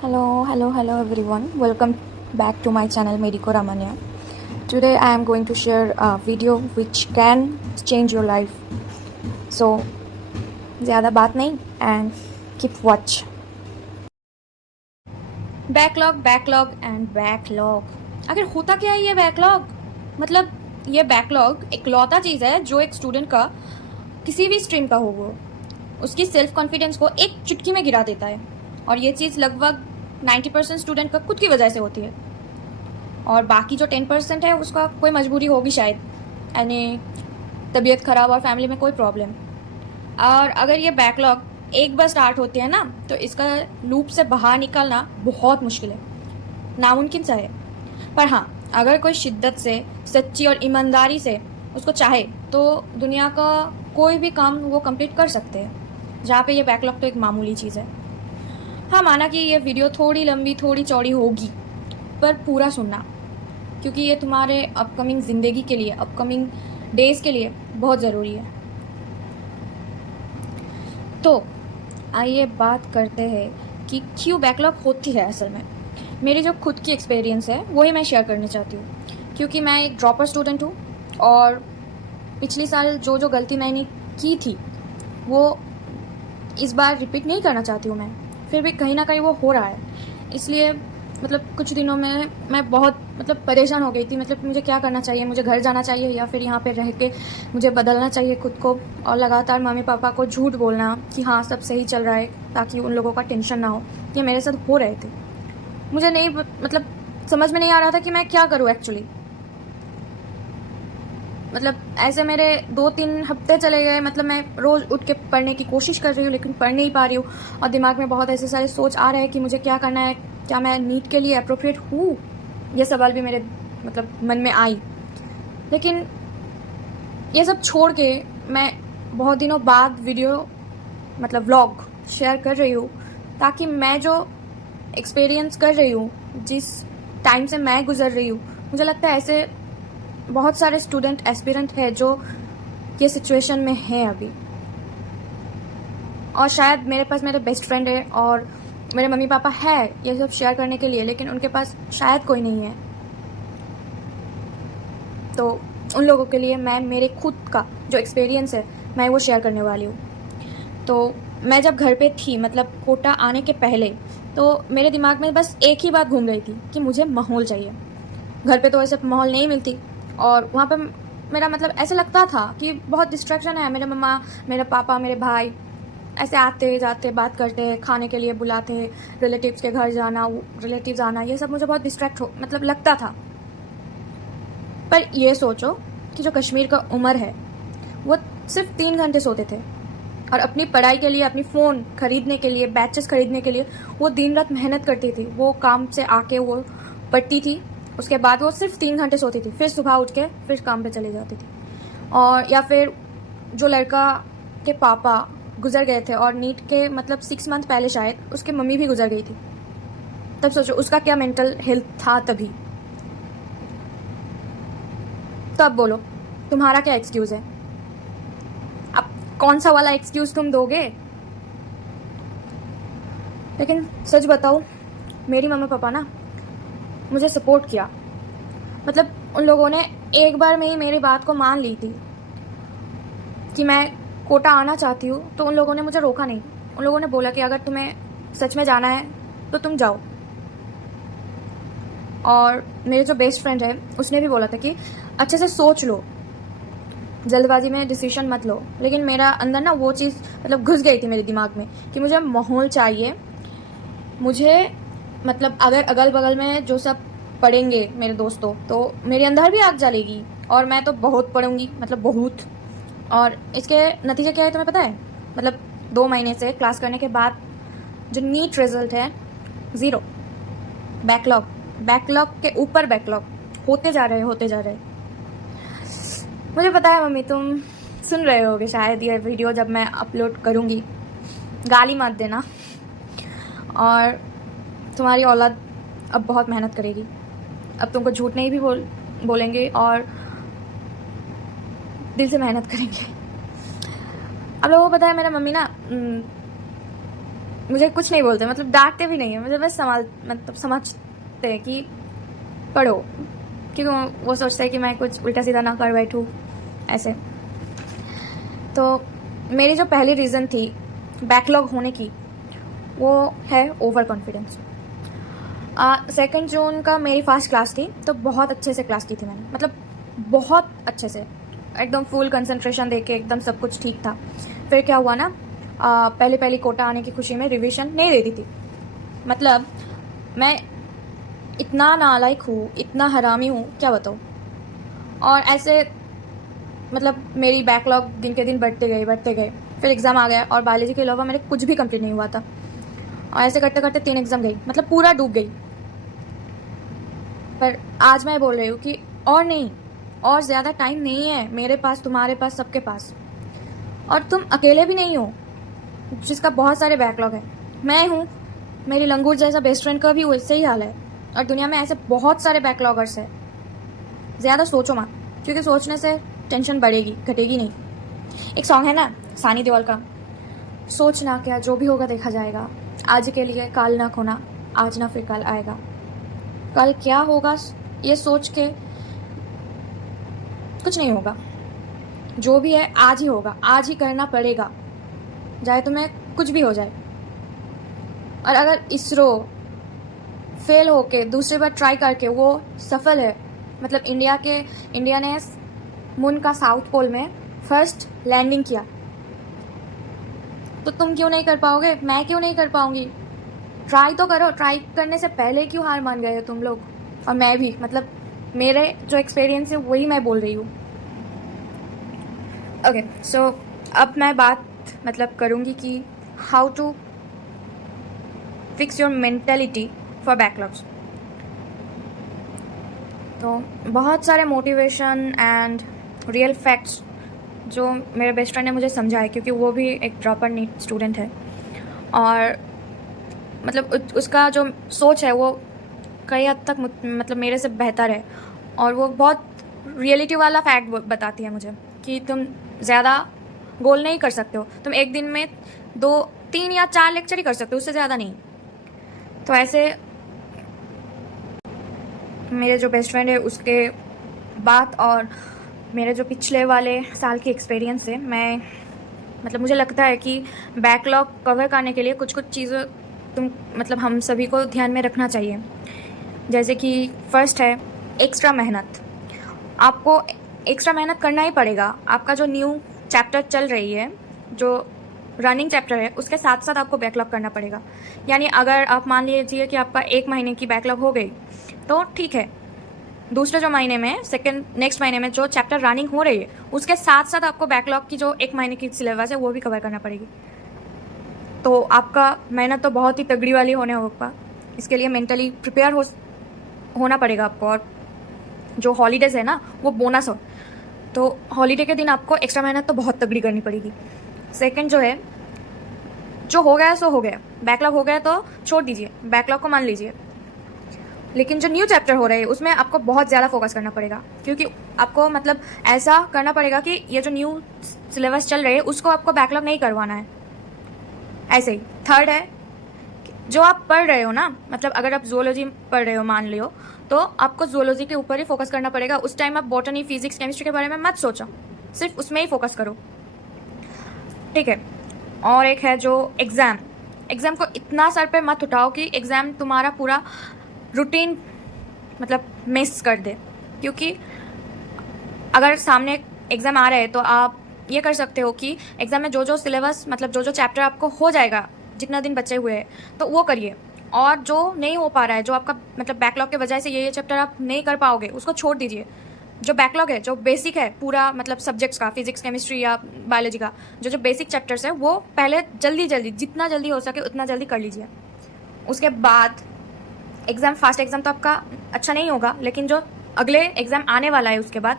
Hello everyone. Welcome back to my channel Mediko Ramanya. Today I am going to share a video which can change your life. So, ज़्यादा बात नहीं and keep watch. Backlog and backlog. आखिर होता क्या है ये backlog? मतलब ये बैकलॉग एक लौता चीज़ है जो एक स्टूडेंट का किसी भी स्ट्रीम का हो वो उसकी सेल्फ कॉन्फिडेंस को एक चुटकी में गिरा देता है। और ये चीज़ लगभग 90% स्टूडेंट का खुद की वजह से होती है और बाकी जो 10% है उसका कोई मजबूरी होगी शायद, यानी तबीयत ख़राब और फैमिली में कोई प्रॉब्लम। और अगर ये बैकलॉग एक बार स्टार्ट होती है ना तो इसका लूप से बाहर निकलना बहुत मुश्किल है, नामुमकिन सा है। पर हाँ, अगर कोई शिद्दत से, सच्ची और ईमानदारी से उसको चाहे तो दुनिया का कोई भी काम वो कंप्लीट कर सकते हैं, जहाँ पे ये बैकलॉग तो एक मामूली चीज़ है। हाँ, माना कि ये वीडियो थोड़ी लंबी थोड़ी चौड़ी होगी, पर पूरा सुनना, क्योंकि ये तुम्हारे अपकमिंग ज़िंदगी के लिए, अपकमिंग डेज़ के लिए बहुत ज़रूरी है। तो आइए बात करते हैं कि क्यों बैकलॉग होती है। असल में मेरी जो खुद की एक्सपीरियंस है वही मैं शेयर करना चाहती हूँ, क्योंकि मैं एक ड्रॉपर स्टूडेंट हूँ और पिछले साल जो गलती मैंने की थी वो इस बार रिपीट नहीं करना चाहती हूँ मैं। फिर भी कहीं ना कहीं वो हो रहा है, इसलिए कुछ दिनों में मैं बहुत परेशान हो गई थी। मुझे क्या करना चाहिए, मुझे घर जाना चाहिए या फिर यहाँ पे रह के मुझे बदलना चाहिए खुद को, और लगातार मम्मी पापा को झूठ बोलना कि हाँ सब सही चल रहा है ताकि उन लोगों का टेंशन ना हो। ये मेरे साथ हो रहे थे। मुझे नहीं समझ में नहीं आ रहा था कि मैं क्या करूँ एक्चुअली। ऐसे मेरे 2-3 हफ्ते चले गए। मैं रोज़ उठ के पढ़ने की कोशिश कर रही हूँ लेकिन पढ़ नहीं पा रही हूँ, और दिमाग में बहुत ऐसे सारे सोच आ रहे हैं कि मुझे क्या करना है, क्या मैं नीट के लिए अप्रोप्रिएट हूँ। ये सवाल भी मेरे मन में आई। लेकिन ये सब छोड़ के मैं बहुत दिनों बाद वीडियो व्लॉग शेयर कर रही हूँ, ताकि मैं जो एक्सपीरियंस कर रही हूँ, जिस टाइम से मैं गुजर रही हूँ, मुझे लगता है ऐसे बहुत सारे स्टूडेंट एस्पिरेंट है जो ये सिचुएशन में है अभी। और शायद मेरे पास मेरे बेस्ट फ्रेंड है और मेरे मम्मी पापा है ये सब शेयर करने के लिए, लेकिन उनके पास शायद कोई नहीं है। तो उन लोगों के लिए मैं मेरे खुद का जो एक्सपीरियंस है मैं वो शेयर करने वाली हूँ। तो मैं जब घर पे थी, कोटा आने के पहले, तो मेरे दिमाग में बस एक ही बात घूम रही थी कि मुझे माहौल चाहिए। घर पे तो ऐसे माहौल नहीं मिलती, और वहाँ पे मेरा ऐसे लगता था कि बहुत डिस्ट्रैक्शन है। मेरे मम्मा, मेरे पापा, मेरे भाई ऐसे आते जाते बात करते हैं, खाने के लिए बुलाते हैं, रिलेटिव्स के घर जाना, रिलेटिव्स आना, ये सब मुझे बहुत डिस्ट्रैक्ट हो लगता था। पर ये सोचो कि जो कश्मीर का उमर है वो सिर्फ 3 घंटे सोते थे, और अपनी पढ़ाई के लिए, अपनी फ़ोन खरीदने के लिए, बैचेस खरीदने के लिए वो दिन रात मेहनत करती थी। वो काम से आके वो पढ़ती थी, उसके बाद वो सिर्फ 3 घंटे सोती थी, फिर सुबह उठ के फिर काम पे चली जाती थी। और या फिर जो लड़का के पापा गुजर गए थे और नीट के 6 मंथ पहले शायद उसके मम्मी भी गुजर गई थी, तब सोचो उसका क्या मेंटल हेल्थ था तभी। तो अब बोलो तुम्हारा क्या एक्सक्यूज़ है? अब कौन सा वाला एक्सक्यूज़ तुम दोगे? लेकिन सच बताओ, मेरी मम्मी पापा ना मुझे सपोर्ट किया। उन लोगों ने एक बार में ही मेरी बात को मान ली थी कि मैं कोटा आना चाहती हूँ, तो उन लोगों ने मुझे रोका नहीं। उन लोगों ने बोला कि अगर तुम्हें सच में जाना है तो तुम जाओ। और मेरे जो बेस्ट फ्रेंड है उसने भी बोला था कि अच्छे से सोच लो, जल्दबाजी में डिसीजन मत लो। लेकिन मेरा अंदर ना वो चीज़ घुस गई थी मेरे दिमाग में कि मुझे माहौल चाहिए। मुझे अगर अगल बगल में जो सब पढ़ेंगे मेरे दोस्तों, तो मेरे अंदर भी आग जलेगी, और मैं तो बहुत पढ़ूंगी, बहुत। और इसके नतीजे क्या है तुम्हें पता है? 2 महीने से क्लास करने के बाद जो नीट रिजल्ट है 0। बैकलॉग के ऊपर बैकलॉग होते जा रहे। मुझे पता है मम्मी तुम सुन रहे होगे शायद ये वीडियो जब मैं अपलोड करूँगी, गाली मत देना। और तुम्हारी औलाद अब बहुत मेहनत करेगी, अब तुमको झूठ नहीं भी बोलेंगे और दिल से मेहनत करेंगे। अब लोगों को पता है मेरा मम्मी ना मुझे कुछ नहीं बोलते, मतलब डांटते भी नहीं है मुझे, बस मतलब समझते हैं कि पढ़ो, क्योंकि वो सोचते हैं कि मैं कुछ उल्टा सीधा ना कर बैठूँ ऐसे। तो मेरी जो पहली रीज़न थी बैकलॉग होने की वो है ओवर कॉन्फिडेंस। 2 जून का मेरी फर्स्ट क्लास थी, तो बहुत अच्छे से क्लास की थी मैंने, मतलब बहुत अच्छे से, एकदम फुल कंसंट्रेशन देके एकदम सब कुछ ठीक था। फिर क्या हुआ ना, पहली कोटा आने की खुशी में रिवीजन नहीं देती थी। मतलब मैं इतना नालायक हूँ, इतना हरामी हूँ, क्या बताऊँ। और ऐसे मतलब मेरी बैकलॉग दिन के दिन बढ़ते गए। फिर एग्ज़ाम आ गया और बायोलॉजी के अलावा मेरे कुछ भी कंप्लीट नहीं हुआ था, और ऐसे करते करते 3 एग्ज़ाम गई, मतलब पूरा डूब गई। पर आज मैं बोल रही हूँ कि और नहीं, और ज़्यादा टाइम नहीं है मेरे पास, तुम्हारे पास, सबके पास। और तुम अकेले भी नहीं हो जिसका बहुत सारे बैकलॉग है। मैं हूँ, मेरी लंगूर जैसा बेस्ट फ्रेंड का भी वैसे ही हाल है, और दुनिया में ऐसे बहुत सारे बैकलॉगर्स हैं। ज़्यादा सोचो मत, क्योंकि सोचने से टेंशन बढ़ेगी, घटेगी नहीं। एक सॉन्ग है ना सानी देओल का, सोचना क्या, जो भी होगा देखा जाएगा, आज के लिए काल ना खोना, आज ना फिर कल आएगा। कल क्या होगा ये सोच के कुछ नहीं होगा, जो भी है आज ही होगा, आज ही करना पड़ेगा, चाहे तुम्हें कुछ भी हो जाए। और अगर इसरो फेल होके दूसरी बार ट्राई करके वो सफल है, मतलब इंडिया ने मून का साउथ पोल में फर्स्ट लैंडिंग किया, तो तुम क्यों नहीं कर पाओगे, मैं क्यों नहीं कर पाऊंगी। ट्राई तो करो, ट्राई करने से पहले क्यों हार मान गए हो तुम लोग। और मैं भी, मतलब मेरे जो एक्सपीरियंस है वही मैं बोल रही हूँ। ओके, सो अब मैं बात मतलब करूँगी कि how to fix your mentality for backlogs. तो बहुत सारे मोटिवेशन एंड रियल फैक्ट्स जो मेरे बेस्ट फ्रेंड ने मुझे समझाए, क्योंकि वो भी एक ड्रॉपर नीट स्टूडेंट है, और मतलब उसका जो सोच है वो कई हद तक मतलब मेरे से बेहतर है, और वो बहुत रियलिटी वाला फैक्ट बताती है मुझे कि तुम ज़्यादा गोल नहीं कर सकते हो, तुम एक दिन में 2, 3 या 4 लेक्चर ही कर सकते हो, उससे ज़्यादा नहीं। तो ऐसे मेरे जो बेस्ट फ्रेंड है उसके बात और मेरे जो पिछले वाले साल की एक्सपीरियंस है, मैं मतलब मुझे लगता है कि बैकलॉग कवर करने के लिए कुछ चीज़ें मतलब हम सभी को ध्यान में रखना चाहिए। जैसे कि फर्स्ट है एक्स्ट्रा मेहनत। आपको एक्स्ट्रा मेहनत करना ही पड़ेगा। आपका जो न्यू चैप्टर चल रही है, जो रनिंग चैप्टर है, उसके साथ साथ आपको बैकलॉग करना पड़ेगा। यानी अगर आप मान लीजिए कि आपका 1 महीने की बैकलॉग हो गई, तो ठीक है, दूसरे जो महीने में नेक्स्ट महीने में जो चैप्टर रनिंग हो रही है उसके साथ साथ आपको बैकलॉग की जो 1 महीने की सिलेबस है वो भी कवर करना पड़ेगी। तो आपका मेहनत तो बहुत ही तगड़ी वाली होने होगा। इसके लिए मेंटली प्रिपेयर होना पड़ेगा आपको। और जो हॉलीडेज है ना, वो बोनस हो, तो हॉलीडे के दिन आपको एक्स्ट्रा मेहनत तो बहुत तगड़ी करनी पड़ेगी। सेकंड जो है, जो हो गया सो हो गया, बैकलॉग हो गया तो छोड़ दीजिए, बैकलॉग को मान लीजिए। लेकिन जो न्यू चैप्टर हो रहे हैं उसमें आपको बहुत ज़्यादा फोकस करना पड़ेगा, क्योंकि आपको मतलब ऐसा करना पड़ेगा कि ये जो न्यू सिलेबस चल रही है उसको आपको बैकलॉग नहीं करवाना है। ऐसे ही थर्ड है, जो आप पढ़ रहे हो ना, मतलब अगर आप जूलॉजी पढ़ रहे हो मान लियो, तो आपको जूलॉजी के ऊपर ही फोकस करना पड़ेगा। उस टाइम आप बॉटनी, फिजिक्स, केमिस्ट्री के बारे में मत सोचो, सिर्फ उसमें ही फोकस करो, ठीक है। और एक है जो एग्ज़ाम को इतना सर पे मत उठाओ कि एग्ज़ाम तुम्हारा पूरा रूटीन मतलब मिस कर दे। क्योंकि अगर सामने एग्ज़ाम आ रहे हैं तो आप ये कर सकते हो कि एग्ज़ाम में जो सिलेबस मतलब जो चैप्टर आपको हो जाएगा, जितना दिन बचे हुए हैं, तो वो करिए। और जो नहीं हो पा रहा है, जो आपका मतलब बैकलॉग के वजह से ये चैप्टर आप नहीं कर पाओगे, उसको छोड़ दीजिए। जो बैकलॉग है, जो बेसिक है पूरा मतलब सब्जेक्ट्स का, फिजिक्स, केमिस्ट्री या बायोलॉजी का, जो बेसिक चैप्टर्स है वो पहले जल्दी जितना जल्दी हो सके उतना जल्दी कर लीजिए। उसके बाद एग्ज़ाम, फर्स्ट एग्ज़ाम तो आपका अच्छा नहीं होगा, लेकिन जो अगले एग्ज़ाम आने वाला है उसके बाद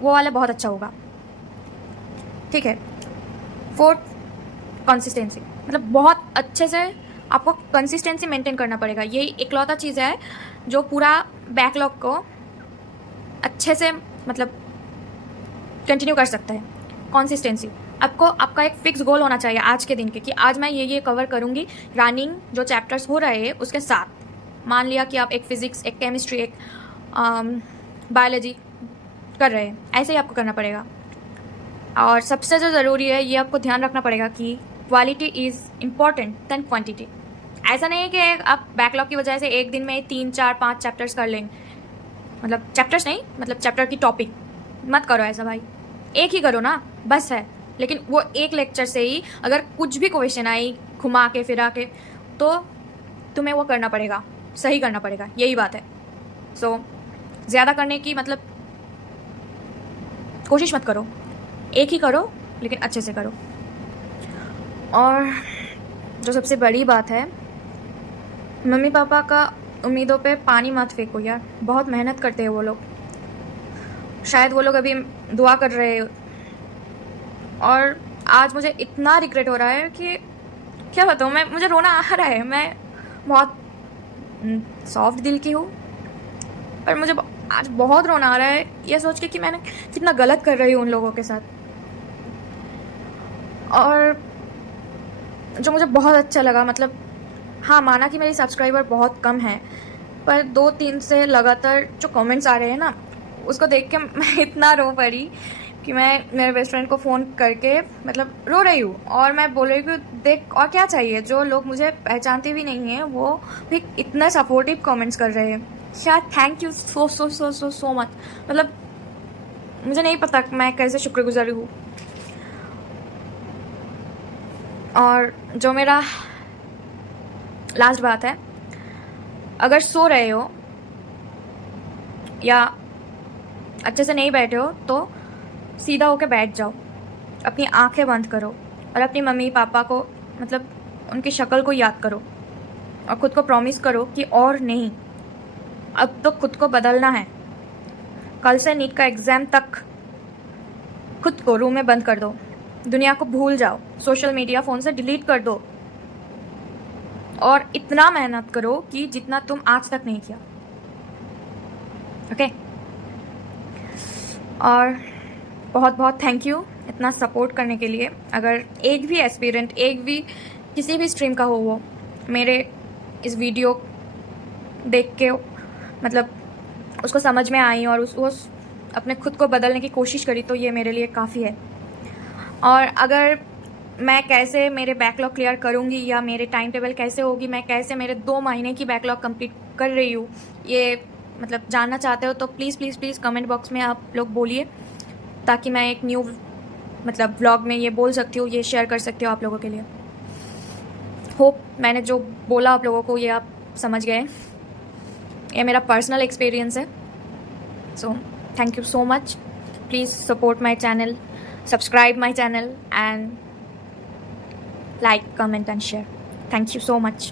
वो वाला बहुत अच्छा होगा, ठीक है। फोर्थ, कंसिस्टेंसी, मतलब बहुत अच्छे से आपको कंसिस्टेंसी मेंटेन करना पड़ेगा। यही इकलौता चीज़ है जो पूरा बैकलॉग को अच्छे से मतलब कंटिन्यू कर सकता है, कंसिस्टेंसी। आपको आपका एक फिक्स गोल होना चाहिए आज के दिन के कि आज मैं ये कवर करूँगी रनिंग जो चैप्टर्स हो रहे हैं उसके साथ। मान लिया कि आप एक फिज़िक्स, एक केमिस्ट्री, एक बायोलॉजी कर रहे हैं, ऐसे ही आपको करना पड़ेगा। और सबसे जो ज़रूरी है ये आपको ध्यान रखना पड़ेगा कि quality is important than quantity. ऐसा नहीं है कि आप बैकलॉग की वजह से एक दिन में 3, 4, 5 चैप्टर्स कर लेंगे, मतलब चैप्टर्स नहीं, मतलब चैप्टर की टॉपिक मत करो ऐसा भाई, एक ही करो ना, बस है। लेकिन वो एक लेक्चर से ही अगर कुछ भी क्वेश्चन आई घुमा के फिरा के तो तुम्हें वो करना पड़ेगा, सही करना पड़ेगा, यही बात है। सो ज़्यादा करने की मतलब कोशिश मत करो, एक ही करो लेकिन अच्छे से करो। और जो सबसे बड़ी बात है, मम्मी पापा का उम्मीदों पे पानी मत फेंको यार, बहुत मेहनत करते हैं वो लोग, शायद वो लोग अभी दुआ कर रहे हैं। और आज मुझे इतना रिग्रेट हो रहा है कि क्या बताऊँ मैं, मुझे रोना आ रहा है। मैं बहुत सॉफ्ट दिल की हूँ पर मुझे आज बहुत रोना आ रहा है ये सोच के कि मैंने कितना गलत कर रही हूँ उन लोगों के साथ। और जो मुझे बहुत अच्छा लगा, मतलब हाँ माना कि मेरी सब्सक्राइबर बहुत कम है, पर 2-3 से लगातार जो कमेंट्स आ रहे हैं ना, उसको देख के मैं इतना रो पड़ी कि मैं मेरे बेस्ट फ्रेंड को फ़ोन करके मतलब रो रही हूँ। और मैं बोल रही हूँ कि देख और क्या चाहिए, जो लोग मुझे पहचानते भी नहीं हैं वो भी इतना सपोर्टिव कमेंट्स कर रहे हैं। शायद thank you so so so so so much, मतलब मुझे नहीं पता मैं कैसे शुक्रगुजार हूँ। और जो मेरा लास्ट बात है, अगर सो रहे हो या अच्छे से नहीं बैठे हो तो सीधा होकर बैठ जाओ, अपनी आंखें बंद करो और अपनी मम्मी पापा को मतलब उनकी शक्ल को याद करो और ख़ुद को प्रॉमिस करो कि और नहीं, अब तो खुद को बदलना है। कल से नीट का एग्ज़ाम तक खुद को रूम में बंद कर दो, दुनिया को भूल जाओ, सोशल मीडिया फ़ोन से डिलीट कर दो और इतना मेहनत करो कि जितना तुम आज तक नहीं किया। ओके और बहुत बहुत थैंक यू इतना सपोर्ट करने के लिए। अगर एक भी एस्पिरेंट, एक भी किसी भी स्ट्रीम का हो, वो मेरे इस वीडियो देख के मतलब उसको समझ में आई और उस अपने खुद को बदलने की कोशिश करी तो ये मेरे लिए काफ़ी है। और अगर मैं कैसे मेरे बैकलॉग क्लियर करूँगी या मेरे टाइम टेबल कैसे होगी, मैं कैसे मेरे 2 महीने की बैकलॉग कंप्लीट कर रही हूँ, ये मतलब जानना चाहते हो तो please please please comment box में आप लोग बोलिए, ताकि मैं एक न्यू मतलब व्लॉग में ये बोल सकती हूँ, ये शेयर कर सकती हूँ आप लोगों के लिए। होप मैंने जो बोला आप लोगों को ये आप समझ गए। ये मेरा पर्सनल एक्सपीरियंस है। So thank you so much, please support my channel, subscribe my channel and like, comment and share. Thank you so much.